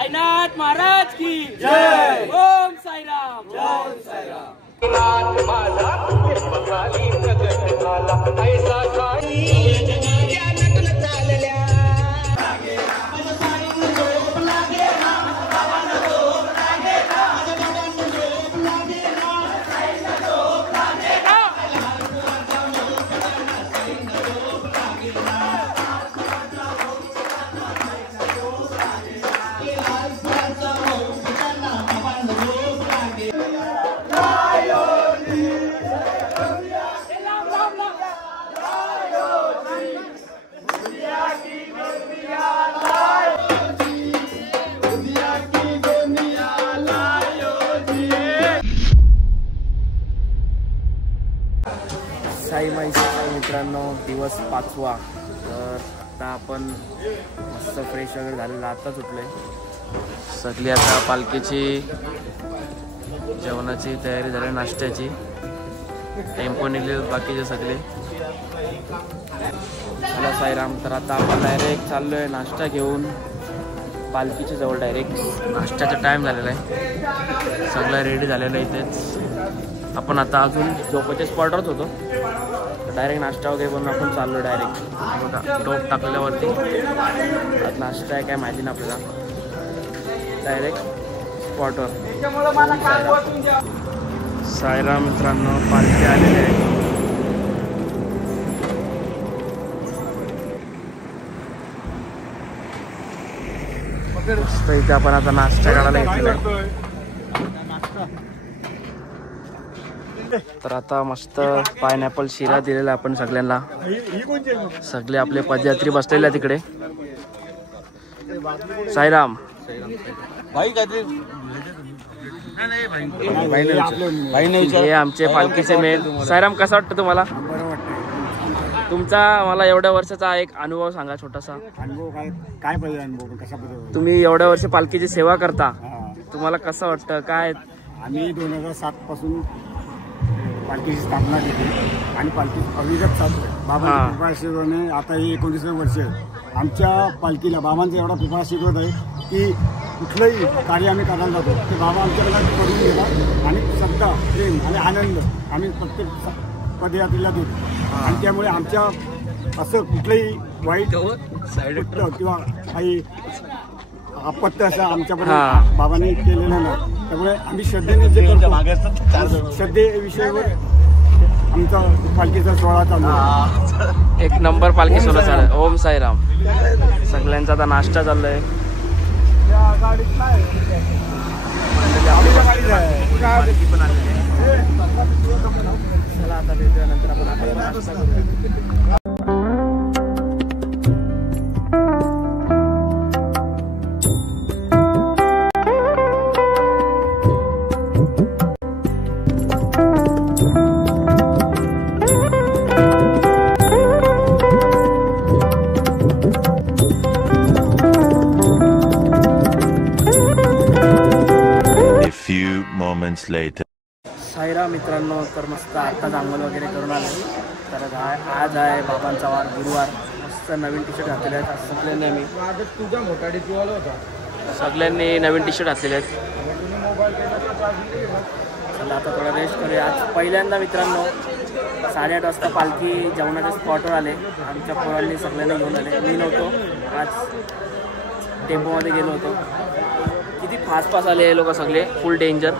साईनाथ महाराज की जय। ओम साईराम। जय साईराम। नाथ माझा बखाली प्रगट झाला ऐसा साई ज्ञानातून चालल्या साई माईचा मित्रांनो दिवस 5वा। तर आता आपण मस्त फ्रेश वगैरे झालेलं आत्ताच उठलोय। सगळी आता पालखीची जेवणाची तयारी झाली, नाश्त्याची टेम्पो निघले बाकीचे सगळे। चला साईराम। तर आता आपण डायरेक्ट चाललोय नाश्ता घेऊन पालखीच्या जवळ। डायरेक्ट नाश्त्याचा टाइम झालेला आहे, सगळं रेडी झालेलं आहे इथेच। आपण आता अजून झोपाच्या स्पॉटवरच होतो, डायरेक्ट नाश्ता वगैरे बनवून आपण चाललो डायरेक्ट। बघा टोप टाकल्यावरती आज नाश्ता आहे काय माहिती ना आपल्याला, डायरेक्ट स्पॉटवर। साईराम मित्रांनो, पालखी आलेली आहे। मस्त इथे आपण आता नाश्ता काढायला घेतलेला आहे। तर आता मस्त पायनॅपल शिरा दिलेला आपण सगळ्यांना। सगळे आपले पदयात्री बसलेले आहे तिकडे। साईराम हे आमचे पालखीचे मेन। साईराम कसं वाटतं तुम्हाला? तुमचा मला एवढ्या वर्षाचा एक अनुभव सांगा, छोटासा अनुभव। काय पाहिजे अनुभव? कशा पद्धतीने तुम्ही एवढ्या वर्ष पालखीची सेवा करता, तुम्हाला कसं वाटतं काय? आम्ही 2007 पासून पालखीची स्थापना केली आणि पालखी अविरत चालू आहे। बाबांच्या कृपाआशीर्वादाने आता हे 29 वर्ष आमच्या पालखीला बाबांचा एवढा कृपाआशीर्वाद आहे की कुठलंही कार्य आम्ही करायला जातो ते बाबा आमच्याकडे करून घेतात आणि श्रद्धा, प्रेम आणि आनंद आम्ही प्रत्येक पदयात्रेला देतो। आणि त्यामुळे आमच्या असं कुठलंही वाईट किंवा काही अपत्य असं आमच्यापर्यंत बाबांनी केलेलं नाही। त्यामुळे आम्ही श्रद्धेने जे करतो, श्रद्धेविषयीवर आमचा पालखीचा सोहळा चालू आहे। एक नंबर पालखी सोहळा चालू आहे। ओम साईराम। सगळ्यांचा आता नाश्ता चाललाय। चला आता भेटूया नंतर आपण आपला नाश्ता करूया। साईराम मित्रांनो, तर मस्त आत्ताच आंघोळ वगैरे करून आले। तर आज आहे बाबांचा वार, गुरुवार। मस्त नवीन टी शर्ट घातलेले आहेत आज सगळ्यांनी। आम्ही सगळ्यांनी नवीन टी शर्ट घातलेले आहेत। चला आता थोडा रेस्ट करूया। आज पहिल्यांदा मित्रांनो 8:30 वाजता पालखी जेवणाच्या स्पॉटवर आले। आमच्या पोरांनी सगळ्यांना घेऊन आले, मी नव्हतो आज, टेम्पोमध्ये गेलो होतो। किती फास्ट आले हे लोक सगळे, फुल डेंजर।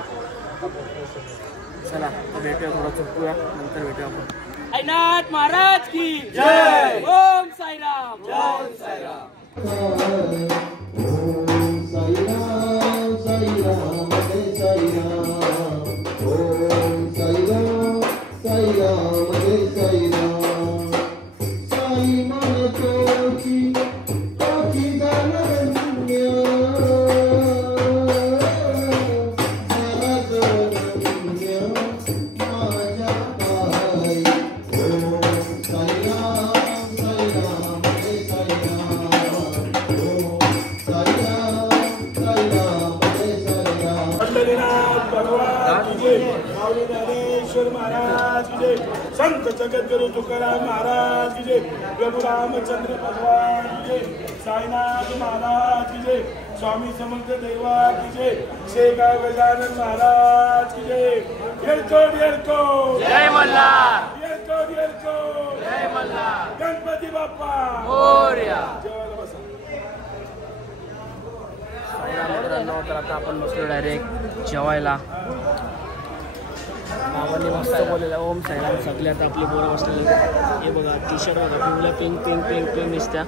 चला भेटूया, थोडा चुकूया, नंतर भेटूया आपण। साईनाथ महाराज की जय। ओम साईराम। जय साईराम। महाराज की जय, संत जगद्गुरु तुकाराम महाराज की जय, प्रभु रामचंद्र भगवान की जय। साईनाथ महाराज की जय, स्वामी समर्थ देवा की जय, शेगाव गजानन महाराज की जय. येळकोट जय मल्हार, येळकोट जय मल्हार, गणपती बाप्पा मोरया. जेवायला बसा. मित्रांनो तर आता आपण बसलो डायरेक्ट जेवायला. बाबांनी मस्त बोललेलं ओम साईराम. सगळे आता आपली बोरं बसलेली. हे बघा टी शर्ट बघा पिवळ्या पिंक पिंक पिंक पिंक दिसत्या.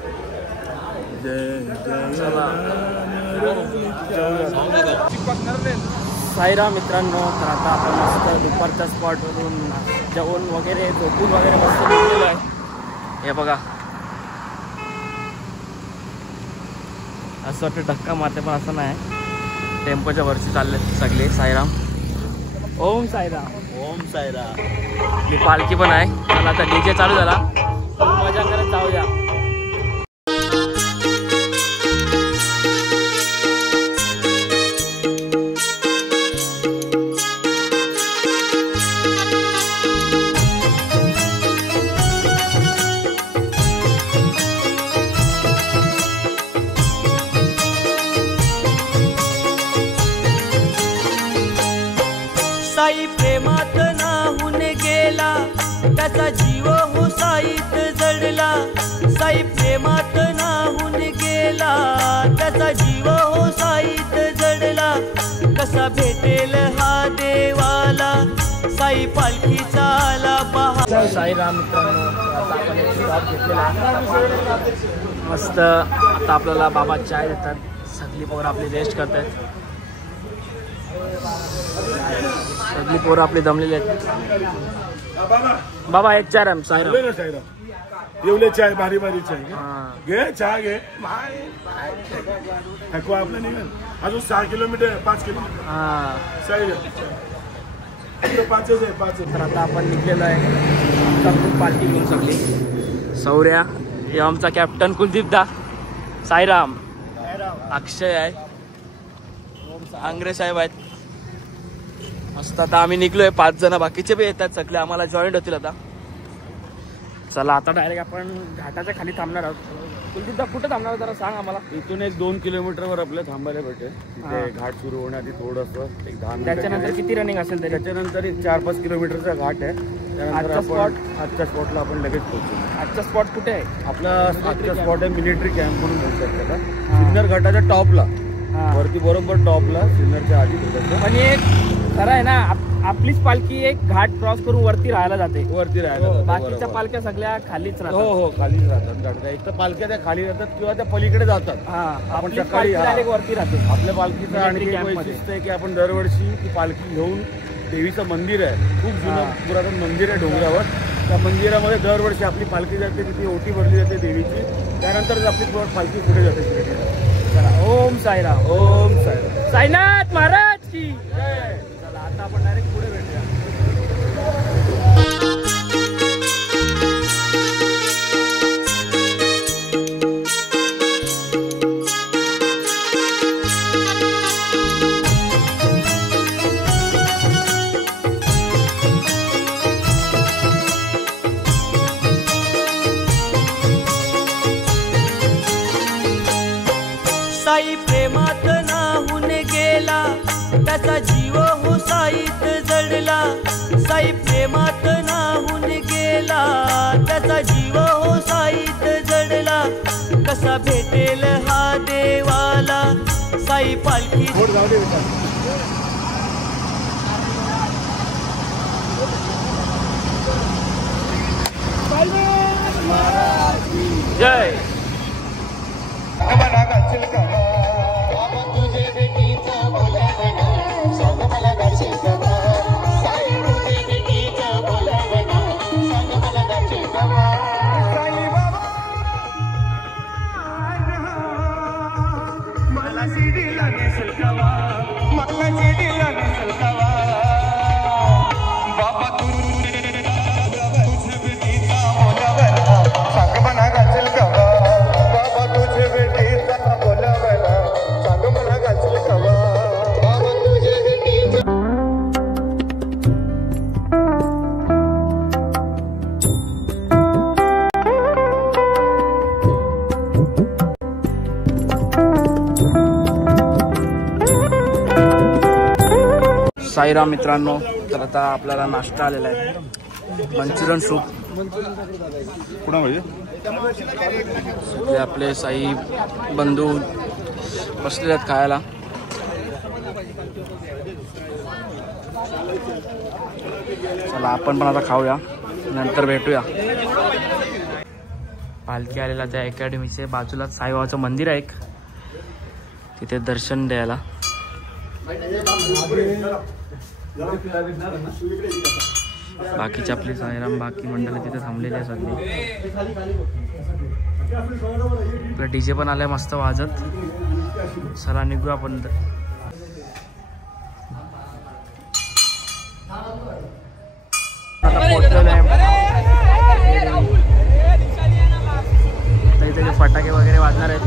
चला साईराम मित्रांनो. तर आता आपण मस्त दुपारच्या स्पॉटवरून जेवण वगैरे झोपून वगैरे मस्त निघलेलो आहे. हे बघा असं वाटतं धक्का मारते पण असं नाही. टेम्पोच्या वरती चालले सगळे. साईराम ओम साईराम. ओम साईराम. ही पालखी पण आहे. मला आता डीजे चालू झाला, मजा करत जाऊया. साई प्रेमात नाहून गेला, त्याचा जीव हो साईत जडला. साई प्रेमात नाहून गेला, त्याचा जीव हो साईत जडला. कसा भेटेल हा देवाला, साई पालखीचा आला पहा. साईराम मित्रांनो. आता आपण एक स्टॉप घेतलेला आहे. मस्त आता आपल्याला बाबा चाय देतात. सगळी पोरं आपली रेस्ट करतात. सगळी पोरं आपली जमलेली आहेत. बाबा एक चाय राम. साईराम. येवले चाय भारी भारी चाय हां घे. चहा घे. थकवा आपला निघाल. अजून 6 किलोमीटर 5 किलोमीटर हां. साई 5च आहे 5. तर आता आपण निघलेलो आहे. आमचा खूप पालखी घेऊन सगळी. सौर्या हे आमचा कॅप्टन कुलदीप दा. साईराम. अक्षय आहे. आंग्रे साहेब आहेत. मस्त आता आम्ही निघलोय 5 जण. बाकीचे बी येतात सगळे. आम्हाला जॉईंट होतील आता. चला आता डायरेक्ट आपण घाटाच्या खाली थांबणार आहोत. कुलदीप दा कुठे थांबणार जरा सांग आम्हाला. इथून एक 2 किलोमीटरवर आपल्याला थांबायला भेटेल. तिथे घाट सुरू होण्याआधी थोडंसं एक 10 मिनिटं. त्याच्यानंतर किती रनिंग असेल तरी? त्याच्यानंतर एक 4-5 किलोमीटरचा घाट आहे. त्यानंतर आजच्या स्पॉटला आपण लगेच पोहोचू. आजचा स्पॉट कुठे आहे? आपला आजचा स्पॉट आहे मिलिटरी कॅम्प म्हणून बोलतात त्याला. सिन्नर घाटाच्या टॉपला, वरती बरोबर टॉपला, सिन्नरच्या आधी थोडंसं. पण एक खरं आहे ना, आपलीच पालखी एक घाट क्रॉस करून वरती राहायला जाते. वरती राहायला बाकीच्या पालख्या सगळ्या खालीच राहतात. हो खालीच राहतात गाड्या. एक तर पालख्या त्या खाली राहतात किंवा त्या पलीकडे जातात. आपण सकाळी सकाळी वरती राहते. आपल्या पालखीचं आणखी एक वैशिष्ट्य आहे की आपण दरवर्षी ती पालखी घेऊन देवीचं मंदिर आहे, खूप जुनं पुरातन मंदिर आहे डोंगरावर. त्या मंदिरामध्ये दरवर्षी आपली पालखी जाते. तिथे ओटी भरली जाते देवीची. त्यानंतरच आपली पालखी पुढे जाते. चला ओम साईराम. ओम साईराम. साईनाथ महाराज की जय. चला आता आपण डायरेक्ट पुढे भेटूया. साई प्रेमात नाहून गेला, त्याचा जीव हो साईत जडला. साई प्रेमात नाहून गेला, त्याचा जीव हो साईत जडला. कसा भेटेल हा देवाला, साई पालखी. जय. साईराम मित्रांनो, तर आता आपल्याला नाश्ता आलेला आहे, मंचुरियन सूप. कुठं म्हणजे सगळे आपले साई बंधू बसलेले आहेत खायला. चला आपण पण आता खाऊया, नंतर भेटूया. पालखी आलेला त्या अकॅडमीचे बाजूला साईबाबाचं मंदिर आहे एक, तिथे दर्शन द्यायला. बाकीचे आपले साईराम बाकी मंडळ तिथे थांबलेले आहे सगळे. आपला डीजे पण आलाय मस्त वाजत. चला निघू आपण. आता पोहोचलेलो आहे. इथे फटाके वगैरे वाजणार आहेत,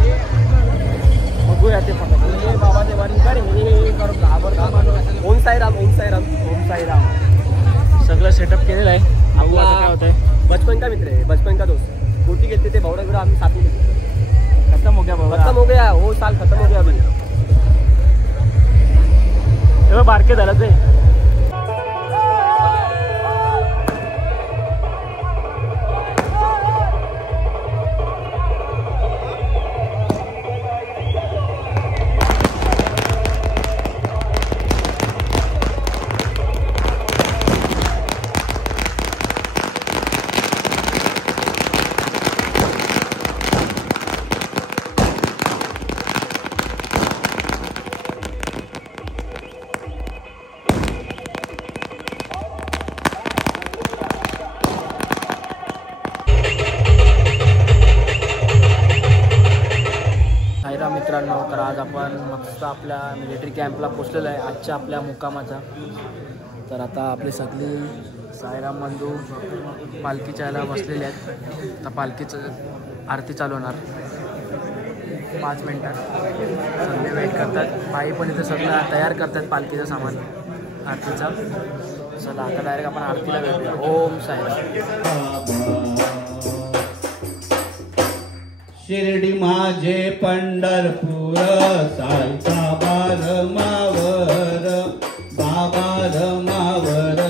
बघूया ते फटाके. बाबा देवानी कर ओम साईराम, ओम साईराम, ओम साईराम. सगळं सेटअप केलेलं आहे. बघू आता काय होतंय. बचपन का मित्र है, बचपन का दोस्त. कोटी खेलते थे भौरा बिरा, हम साथ में खेलते थे. खत्म हो गया बाबा, खत्म हो गया वो साल, खत्म हो गया अभी. बारके झालं ते. मित्रांनो, तर आज आपण मस्त आपल्या मिलिटरी कॅम्पला पोचलेलो आहे आजच्या आपल्या मुक्कामाचा. तर आता आपले सगळे साईराम बंधू पालखीच्या याला बसलेले आहेत. आता पालखीचं आरती चालू होणार 5 मिनिटात. सगळे वेट करतात, बाई पण इथे सगळं तयार करतात पालखीचं सामान आरतीचा. चला आता डायरेक्ट आपण आरतीला भेटूया. ओम साईराम. शिर्डी माझे पंढरपूर, साईचा बारमावर, बाबा रमावर,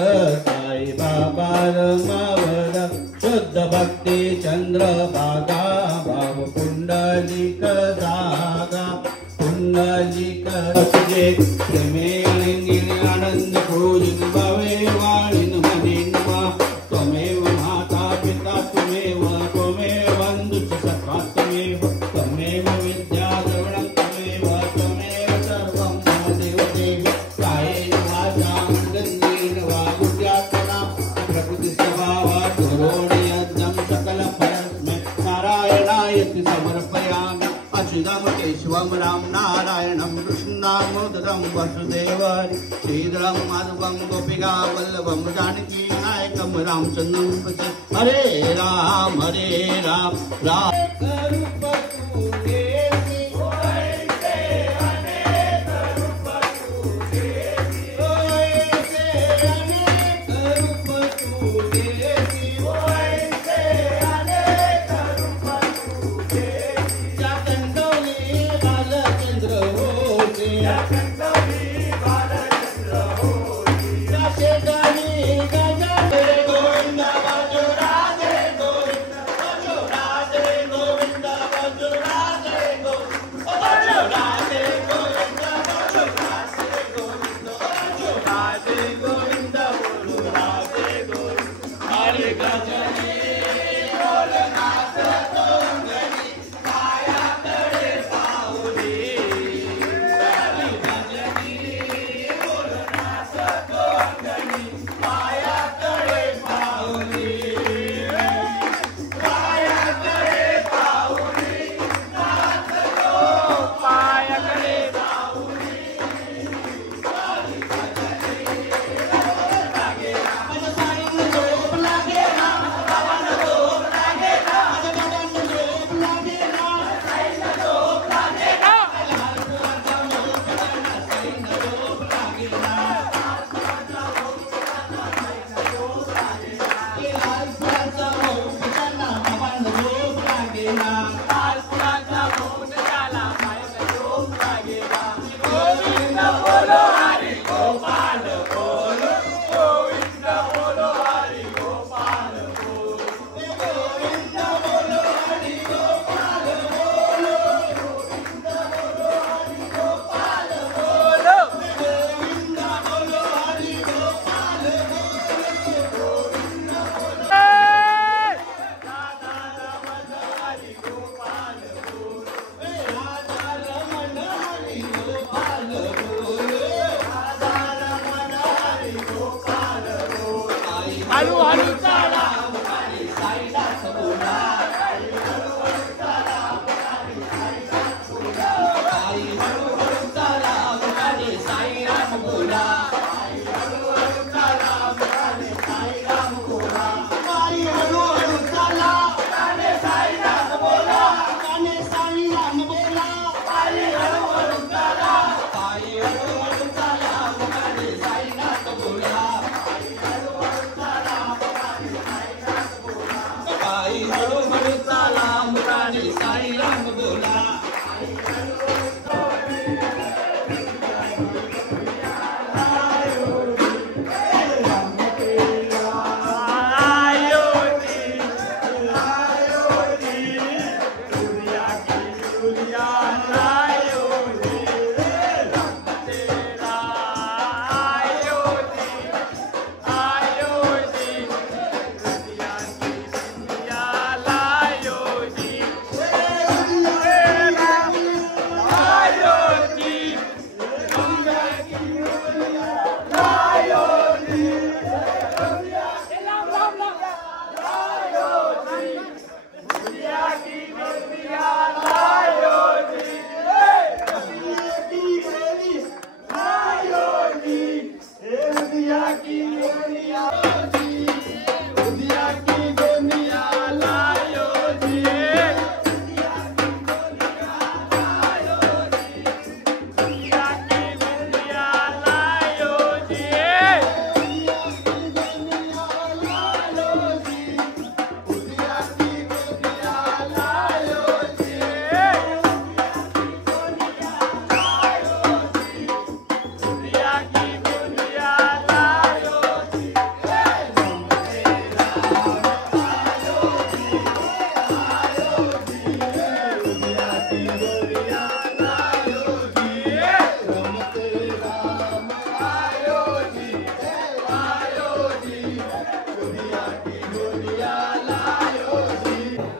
साई बाबा रमावर. शुद्ध भक्ती चंद्रभागा, भाव पुंडलिक जागा, पुंडलिक असजे प्रेमे आनंद खोजिन भावे वाणीन मनीन वा. त्वमेव माता पिता त्वमेव, त्वमेव बंधुश्च सखा त्वमेव, त्वमेव विद्या द्रविणं त्वमेव, त्वमेव सर्वं मम देव देव. कायेन वाचा गन्धेन वा बुद्ध्यात्मना प्रकृतिस्वभावात् करोमि यज्ञं सकलफलस्मै नारायणायति समर्पयामि. अच्युतं केशवं राम नारायणं कृष्णं दामोदरं वसुदेवं श्रीधरं माधवं गोपिका वल्लभं जानकी नायकं रामचन्द्रं प्रति. हरे राम राम गोविंद हळू हळू चाला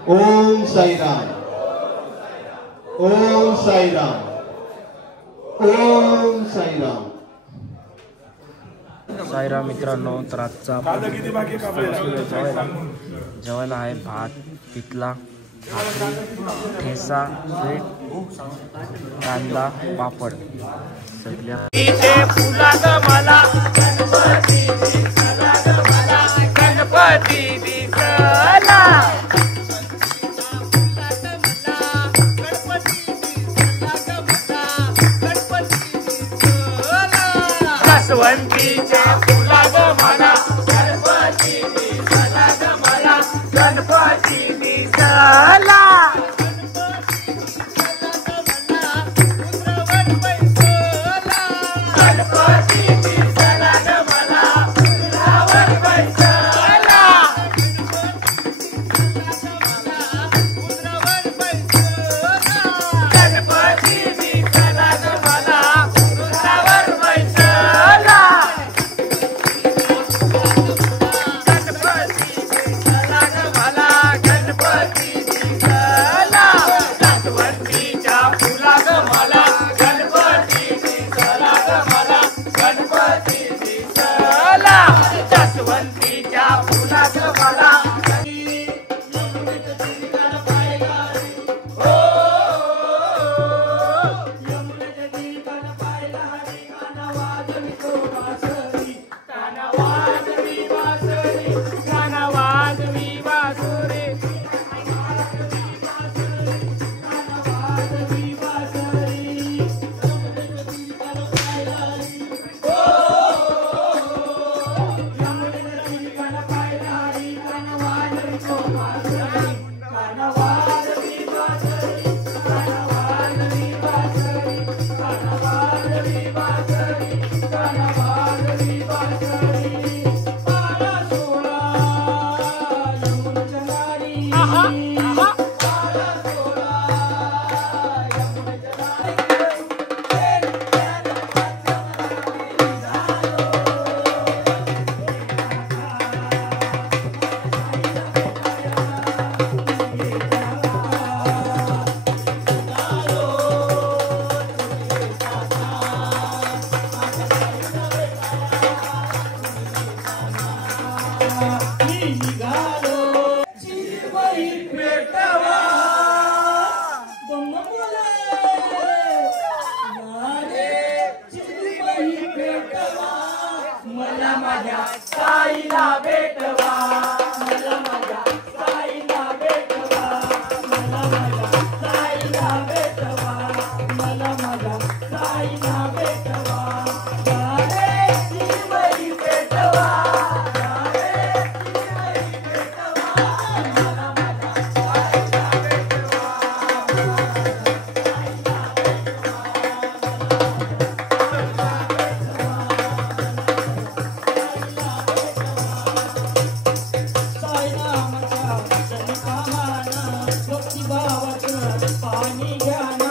ओम साईराम, ओम साईराम, ओम साईराम. साईराम मित्रांनो, तर आजचा जेवायला आहे भात, पिठला, ठेसा, स्वीट, कांदा, पापड. सगळ्या गणपतीचे फुला ग मला, गणपती दिसला ग मला, गणपती दिसला. पाणी घ्या